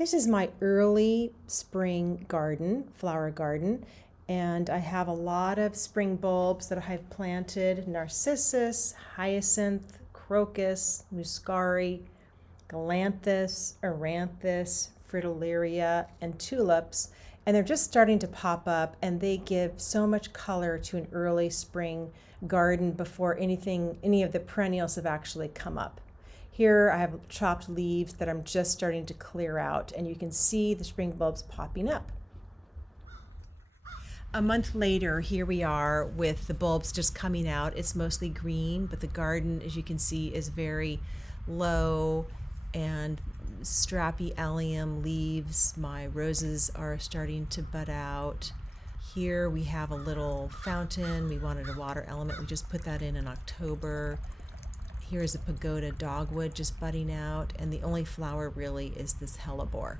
This is my early spring garden, flower garden, and I have a lot of spring bulbs that I have planted: narcissus, hyacinth, crocus, muscari, galanthus, aranthus, fritillaria, and tulips. And they're just starting to pop up, and they give so much color to an early spring garden before any of the perennials have actually come up. Here I have chopped leaves that I'm just starting to clear out, and you can see the spring bulbs popping up. A month later, here we are with the bulbs just coming out. It's mostly green, but the garden, as you can see, is very low and strappy allium leaves. My roses are starting to bud out. Here we have a little fountain. We wanted a water element. We just put that in October. Here's a pagoda dogwood just budding out, and the only flower really is this hellebore.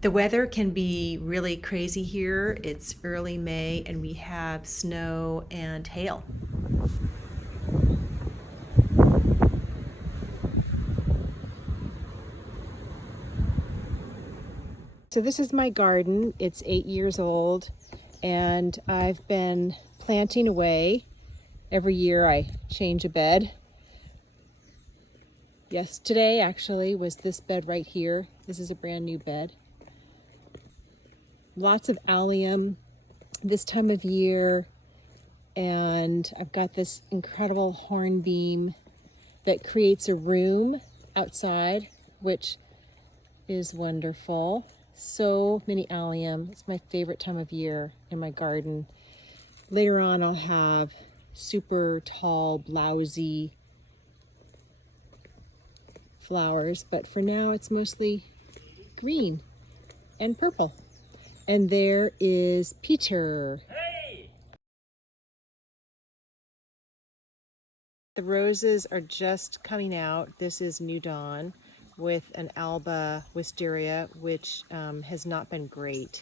The weather can be really crazy here. It's early May and we have snow and hail. So this is my garden. It's 8 years old, and I've been planting away. Every year I change a bed. Yesterday actually was this bed right here. This is a brand new bed. Lots of allium this time of year, and I've got this incredible hornbeam that creates a room outside, which is wonderful. So many allium. It's my favorite time of year in my garden. Later on I'll have super tall, blousy flowers, but for now it's mostly green and purple. And there is Peter. Hey! The roses are just coming out. This is New Dawn with an Alba wisteria, which has not been great.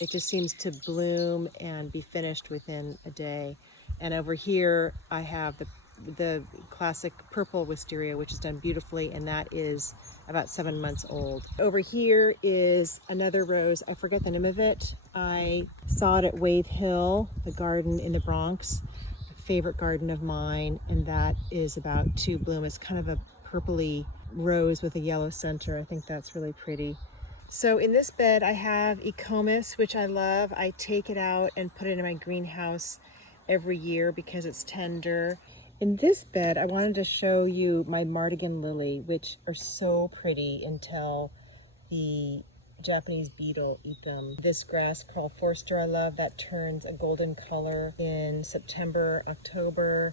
It just seems to bloom and be finished within a day. And over here I have the classic purple wisteria, which is done beautifully, and that is about 7 months old. Over here is another rose. I forget the name of it. I saw it at Wave Hill, the garden in the Bronx, a favorite garden of mine, and that is about to bloom. It's kind of a purpley rose with a yellow center. I think that's really pretty. So in this bed I have Ecomis, which I love. I take it out and put it in my greenhouse every year because it's tender. In this bed I wanted to show you my Mardigan lily, which are so pretty until the Japanese beetle eat them. This grass called Forster I love, that turns a golden color in September, October.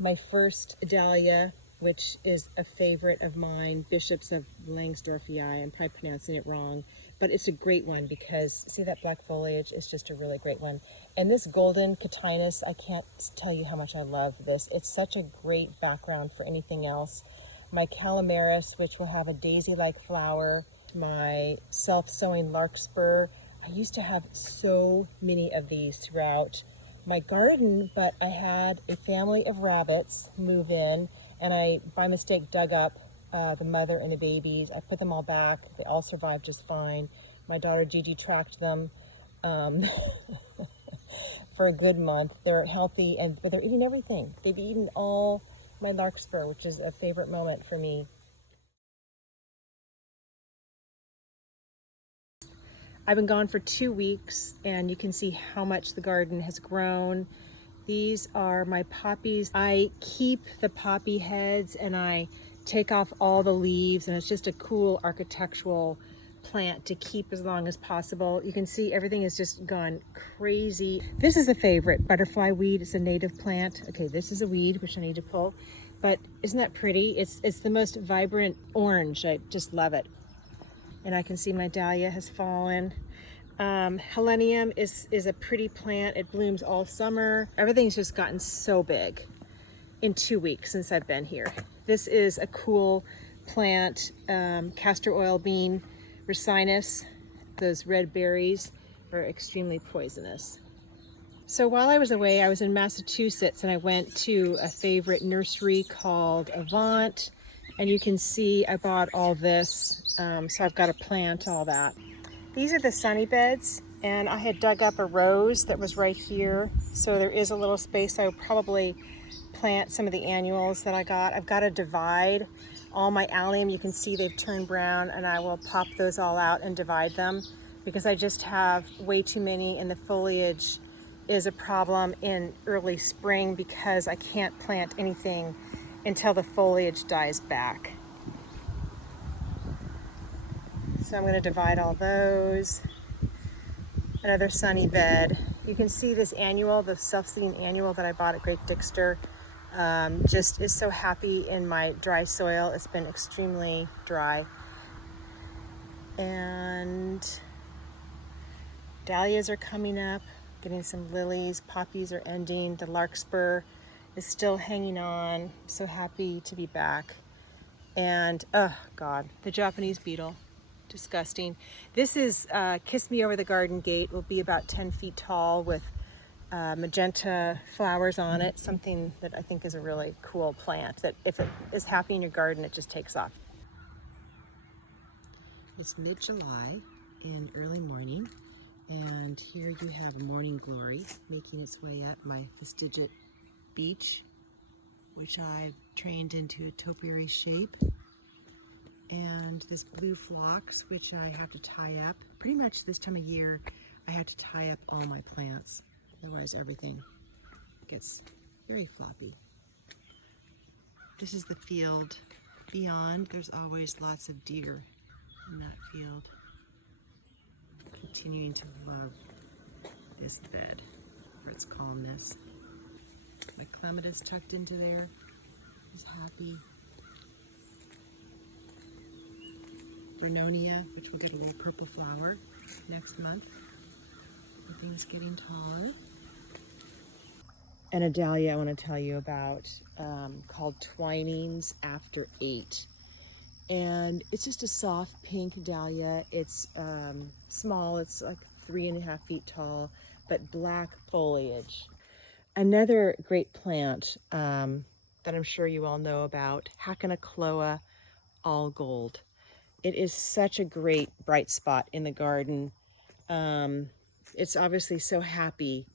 My first dahlia, which is a favorite of mine, Bishops of Langsdorffii. I'm probably pronouncing it wrong, but it's a great one because see that black foliage? It's just a really great one. And this golden Catinus, I can't tell you how much I love this. It's such a great background for anything else. My Calamaris, which will have a daisy-like flower. My self-sowing larkspur. I used to have so many of these throughout my garden, but I had a family of rabbits move in, and I, by mistake, dug up the mother and the babies. I put them all back. They all survived just fine. My daughter Gigi tracked them for a good month. They're healthy, but they're eating everything. They've eaten all my larkspur, which is a favorite moment for me. I've been gone for 2 weeks, and you can see how much the garden has grown. These are my poppies. I keep the poppy heads and I take off all the leaves, and it's just a cool architectural plant to keep as long as possible. You can see everything has just gone crazy. This is a favorite, butterfly weed. It's a native plant. Okay, this is a weed, which I need to pull, but isn't that pretty? It's the most vibrant orange. I just love it. And I can see my dahlia has fallen. Helenium is a pretty plant. It blooms all summer. Everything's just gotten so big in 2 weeks since I've been here. This is a cool plant, castor oil bean ricinus. Those red berries are extremely poisonous. So while I was away, I was in Massachusetts, and I went to a favorite nursery called Avant. And you can see I bought all this, so I've got to plant all that. These are the sunny beds, and I had dug up a rose that was right here, so there is a little space. I would probably plant some of the annuals that I got. I've got to divide all my allium. You can see they've turned brown, and I will pop those all out and divide them because I just have way too many, and the foliage is a problem in early spring because I can't plant anything until the foliage dies back. So I'm going to divide all those. Another sunny bed. You can see this annual, the self-seeding annual that I bought at Great Dixter, just is so happy in my dry soil. It's been extremely dry. And dahlias are coming up, getting some lilies, poppies are ending, the larkspur is still hanging on. So happy to be back. And oh God, the Japanese beetle, disgusting. This is Kiss Me Over the Garden Gate, will be about 10 feet tall with magenta flowers on it, something that I think is a really cool plant that if it is happy in your garden, it just takes off. It's mid-July and early morning, and here you have morning glory making its way up my fastigiate beech, which I've trained into a topiary shape, and this blue phlox, which I have to tie up. Pretty much this time of year, I have to tie up all my plants, otherwise everything gets very floppy. This is the field beyond. There's always lots of deer in that field. Continuing to love this bed for its calmness. My clematis tucked into there is happy. Vernonia, which will get a little purple flower next month. Everything's getting taller. And a dahlia I want to tell you about called Twinings After 8. And it's just a soft pink dahlia. It's small, it's like 3.5 feet tall, but black foliage. Another great plant that I'm sure you all know about, Haconachloa all gold. It is such a great bright spot in the garden. It's obviously so happy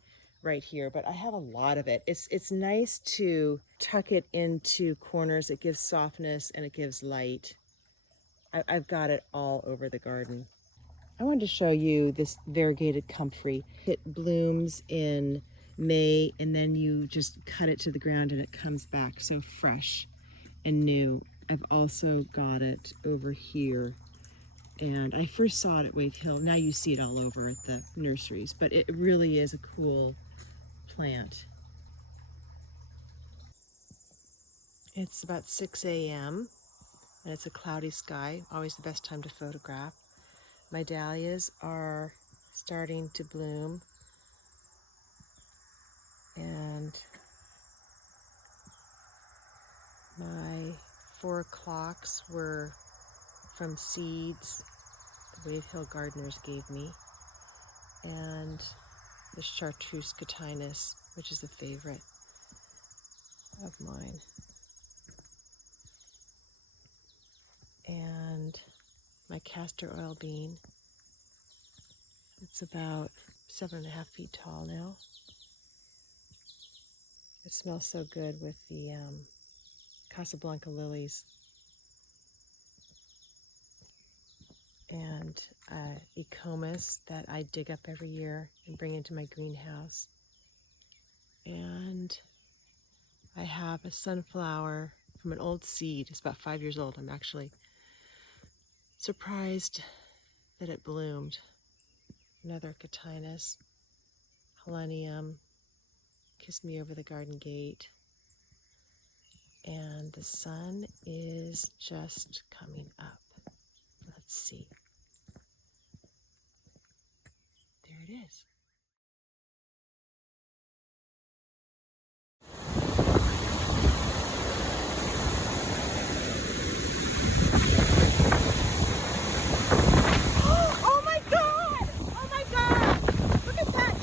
right here, but I have a lot of it. It's nice to tuck it into corners. It gives softness and it gives light. I've got it all over the garden. I wanted to show you this variegated comfrey. It blooms in May, and then you just cut it to the ground and it comes back so fresh and new. I've also got it over here, and I first saw it at Wave Hill. Now you see it all over at the nurseries, but it really is a cool plant. It's about 6 a.m. and it's a cloudy sky, always the best time to photograph. My dahlias are starting to bloom, and my 4 o'clocks were from seeds the Wave Hill gardeners gave me, and the chartreuse cotinus, which is a favorite of mine. And my castor oil bean. It's about 7.5 feet tall now. It smells so good with the Casablanca lilies. And Ecomis that I dig up every year and bring into my greenhouse. And I have a sunflower from an old seed. It's about 5 years old. I'm actually surprised that it bloomed. Another cotinus, helenium, Kiss Me Over the Garden Gate. And the sun is just coming up. Let's see. There it is. Oh my God! Oh my God! Look at that!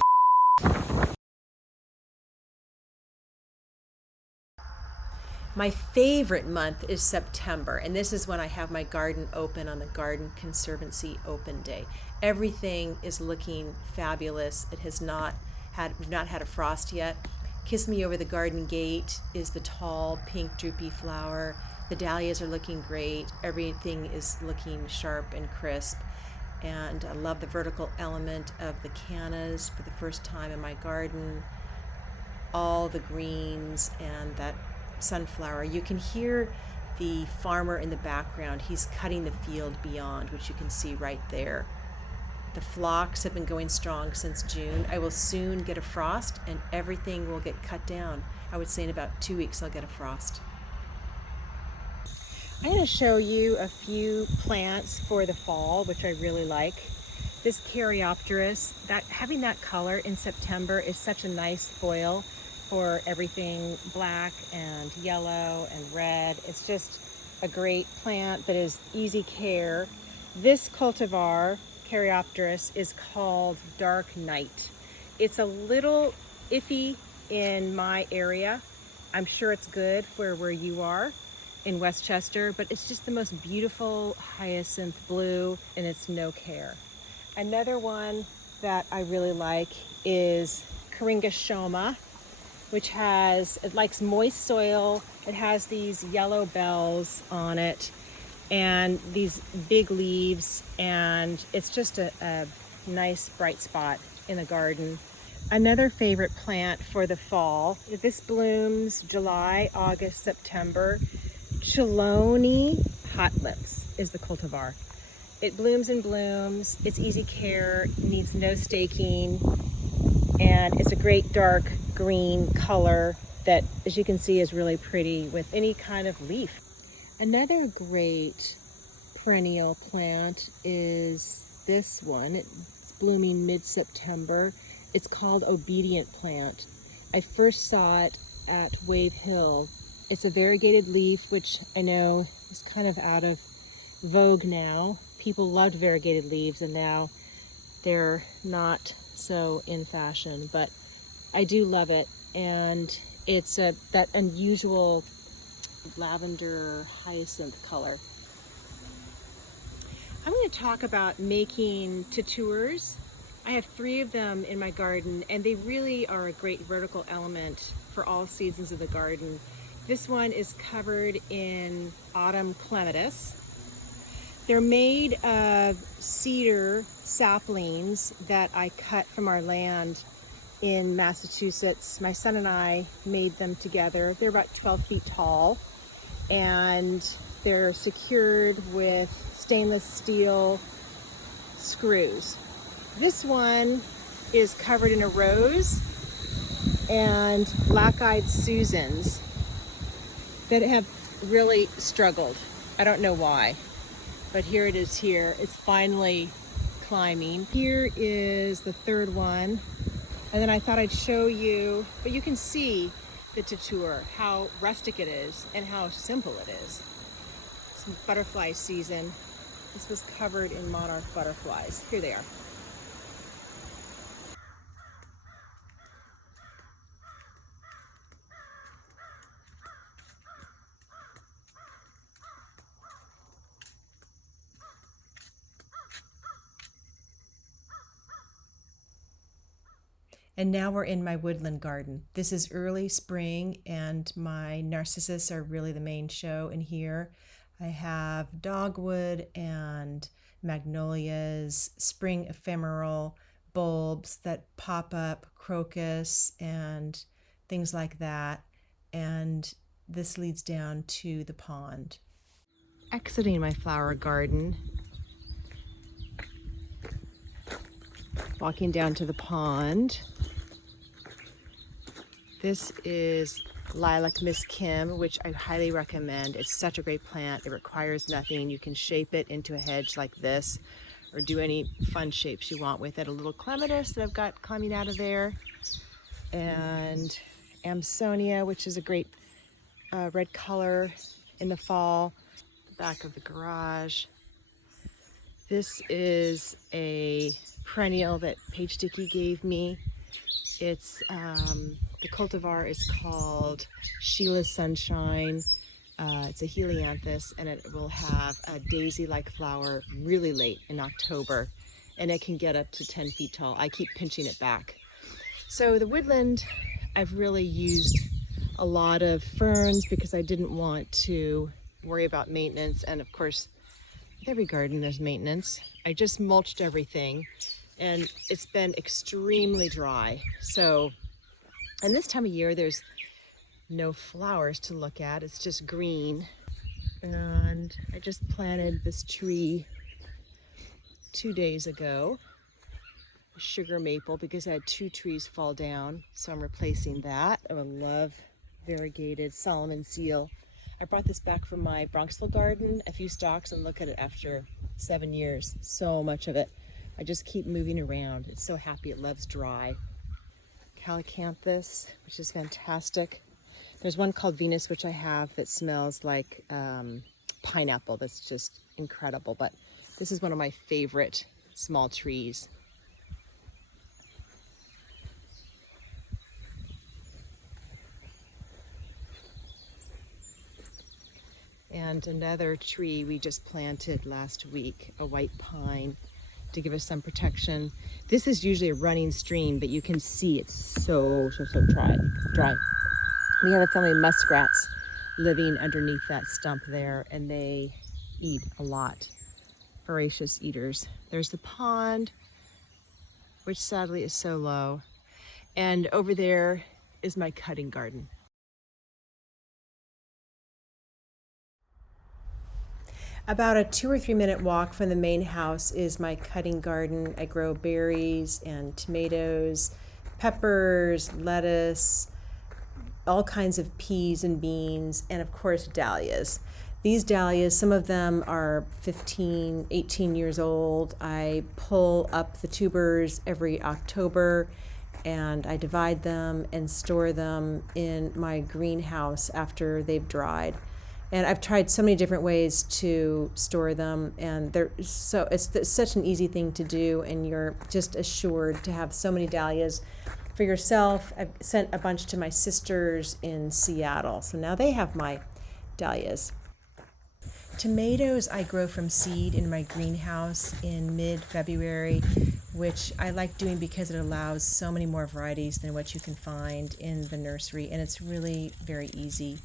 My favorite month is September, and this is when I have my garden open on the Garden Conservancy Open Day. Everything is looking fabulous. It has not we've not had a frost yet. Kiss Me Over the Garden Gate is the tall, pink, droopy flower. The dahlias are looking great. Everything is looking sharp and crisp. And I love the vertical element of the cannas for the first time in my garden. All the greens and that sunflower. You can hear the farmer in the background. He's cutting the field beyond, which you can see right there. The phlox have been going strong since June. I will soon get a frost and everything will get cut down. I would say in about 2 weeks I'll get a frost. I'm going to show you a few plants for the fall, which I really like. This Caryopteris, having that color in September is such a nice foil for everything black and yellow and red. It's just a great plant that is easy care. This cultivar, Caryopteris, is called Dark Night. It's a little iffy in my area. I'm sure it's good for where you are in Westchester, but it's just the most beautiful hyacinth blue, and it's no care. Another one that I really like is Keringa Shoma, which it likes moist soil. It has these yellow bells on it and these big leaves, and it's just a nice bright spot in the garden. Another favorite plant for the fall, this blooms July, August, September. Chelone Hot Lips is the cultivar. It blooms and blooms, it's easy care, needs no staking, and it's a great dark green color that, as you can see, is really pretty with any kind of leaf. Another great perennial plant is this one. It's blooming mid-September. It's called Obedient Plant. I first saw it at Wave Hill. It's a variegated leaf, which I know is kind of out of vogue now. People loved variegated leaves and now they're not so in fashion, but I do love it. And it's that unusual lavender hyacinth color. I'm going to talk about making tuturs. I have 3 of them in my garden, and they really are a great vertical element for all seasons of the garden. This one is covered in autumn clematis. They're made of cedar saplings that I cut from our land in Massachusetts. My son and I made them together. They're about 12 feet tall, and they're secured with stainless steel screws. This one is covered in a rose and black-eyed Susans that have really struggled. I don't know why, but here it is here. It's finally climbing. Here is the 3rd one. And then I thought I'd show you, but you can see the tutur, how rustic it is and how simple it is. It's butterfly season. This was covered in monarch butterflies. Here they are. And now we're in my woodland garden. This is early spring and my narcissus are really the main show in here. I have dogwood and magnolias, spring ephemeral bulbs that pop up, crocus and things like that. And this leads down to the pond. Exiting my flower garden, walking down to the pond. This is Lilac Miss Kim, which I highly recommend. It's such a great plant. It requires nothing. You can shape it into a hedge like this or do any fun shapes you want with it. A little clematis that I've got climbing out of there. And Amsonia, which is a great red color in the fall. Back of the garage. This is a perennial that Paige Dickey gave me. It's The cultivar is called Sheila's Sunshine. It's a helianthus, and it will have a daisy-like flower really late in October, and it can get up to 10 feet tall. I keep pinching it back. So the woodland, I've really used a lot of ferns because I didn't want to worry about maintenance. And of course, with every garden there's maintenance. I just mulched everything, and it's been extremely dry. So, and this time of year there's no flowers to look at, it's just green. And I just planted this tree 2 days ago, sugar maple, because I had 2 trees fall down, so I'm replacing that. I would love variegated Solomon seal. I brought this back from my Bronxville garden, a few stalks, and look at it after 7 years. So much of it. I just keep moving around. It's so happy. It loves dry. Calycanthus, which is fantastic. There's one called Venus, which I have, that smells like pineapple. That's just incredible. But this is one of my favorite small trees. And another tree we just planted last week, a white pine, to give us some protection. This is usually a running stream, but you can see it's so dry. We have a family of muskrats living underneath that stump there, and they eat a lot. Voracious eaters. There's the pond, which sadly is so low. And over there is my cutting garden. About a 2 or 3 minute walk from the main house is my cutting garden. I grow berries and tomatoes, peppers, lettuce, all kinds of peas and beans, and of course dahlias. These dahlias, some of them are 15, 18 years old. I pull up the tubers every October, and I divide them and store them in my greenhouse after they've dried. And I've tried so many different ways to store them, and it's such an easy thing to do, and you're just assured to have so many dahlias for yourself. I've sent a bunch to my sisters in Seattle, so now they have my dahlias. Tomatoes I grow from seed in my greenhouse in mid-February, which I like doing because it allows so many more varieties than what you can find in the nursery, and it's really very easy.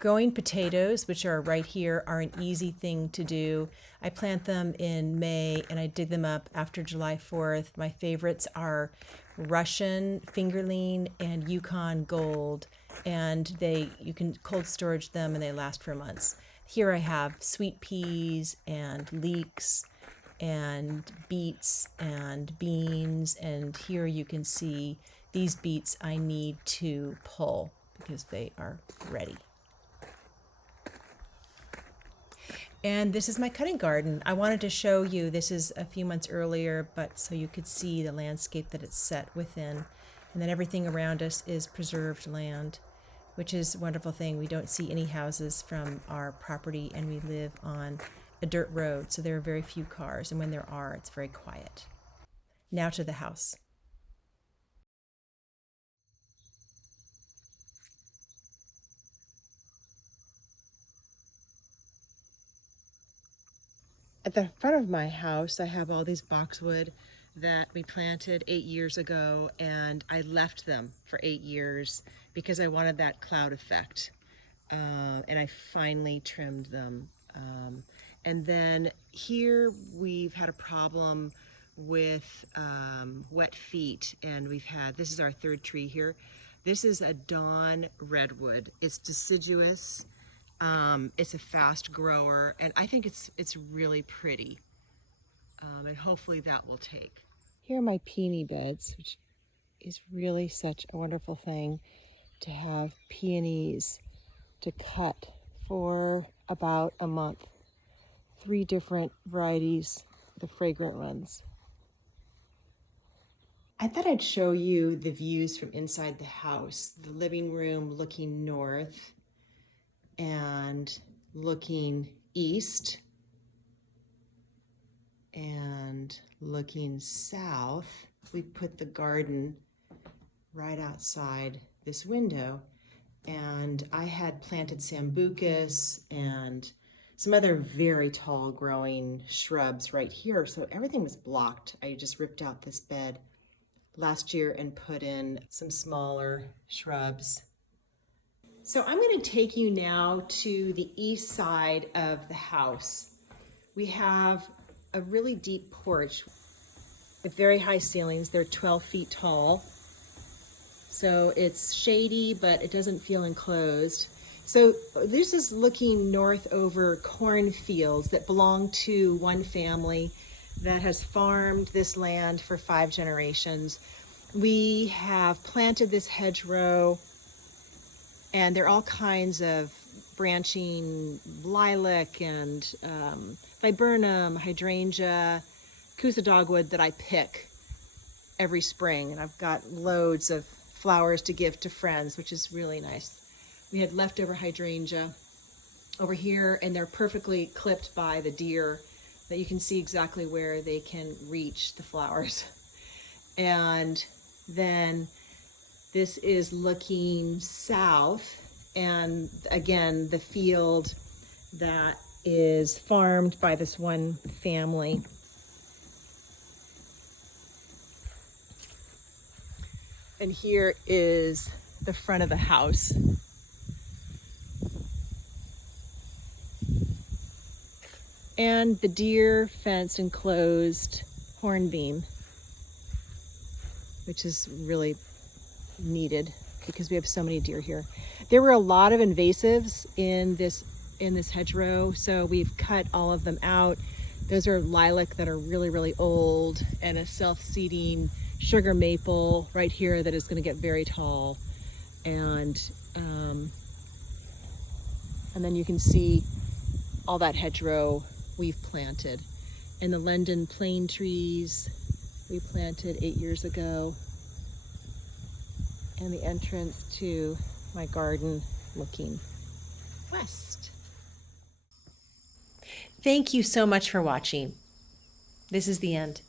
Growing potatoes, which are right here, are an easy thing to do. I plant them in May and I dig them up after July 4th. My favorites are Russian fingerling and Yukon Gold, and you can cold storage them and they last for months. Here I have sweet peas and leeks and beets and beans, and here you can see these beets I need to pull because they are ready. And this is my cutting garden. I wanted to show you, this is a few months earlier, but so you could see the landscape that it's set within. And then everything around us is preserved land, which is a wonderful thing. We don't see any houses from our property, and we live on a dirt road, so there are very few cars. And when there are, it's very quiet. Now to the house. At the front of my house, I have all these boxwood that we planted 8 years ago, and I left them for 8 years because I wanted that cloud effect. And I finally trimmed them. And then here we've had a problem with wet feet, and this is our third tree here. This is a Dawn redwood. It's deciduous. It's a fast grower, and I think it's really pretty, and hopefully that will take. Here are my peony beds, which is really such a wonderful thing to have peonies to cut for about a month. 3 different varieties, the fragrant ones. I thought I'd show you the views from inside the house. The living room looking north and looking east and looking south. We put the garden right outside this window. And I had planted sambucus and some other very tall growing shrubs right here. So everything was blocked. I just ripped out this bed last year and put in some smaller shrubs. So I'm going to take you now to the east side of the house. We have a really deep porch with very high ceilings. They're 12 feet tall. So it's shady, but it doesn't feel enclosed. So this is looking north over cornfields that belong to one family that has farmed this land for 5 generations. We have planted this hedgerow, and there are all kinds of branching lilac and viburnum, hydrangea, Kousa dogwood that I pick every spring. And I've got loads of flowers to give to friends, which is really nice. We had leftover hydrangea over here, and they're perfectly clipped by the deer that you can see exactly where they can reach the flowers. And then this is looking south, and again, the field that is farmed by this one family. And here is the front of the house. And the deer fenced enclosed hornbeam, which is really needed because we have so many deer here. There were a lot of invasives in this hedgerow, so we've cut all of them out. Those are lilac that are really, really old, and a self-seeding sugar maple right here that is going to get very tall. And then you can see all that hedgerow we've planted. And the London plane trees we planted 8 years ago. And the entrance to my garden looking west. Thank you so much for watching. This is the end.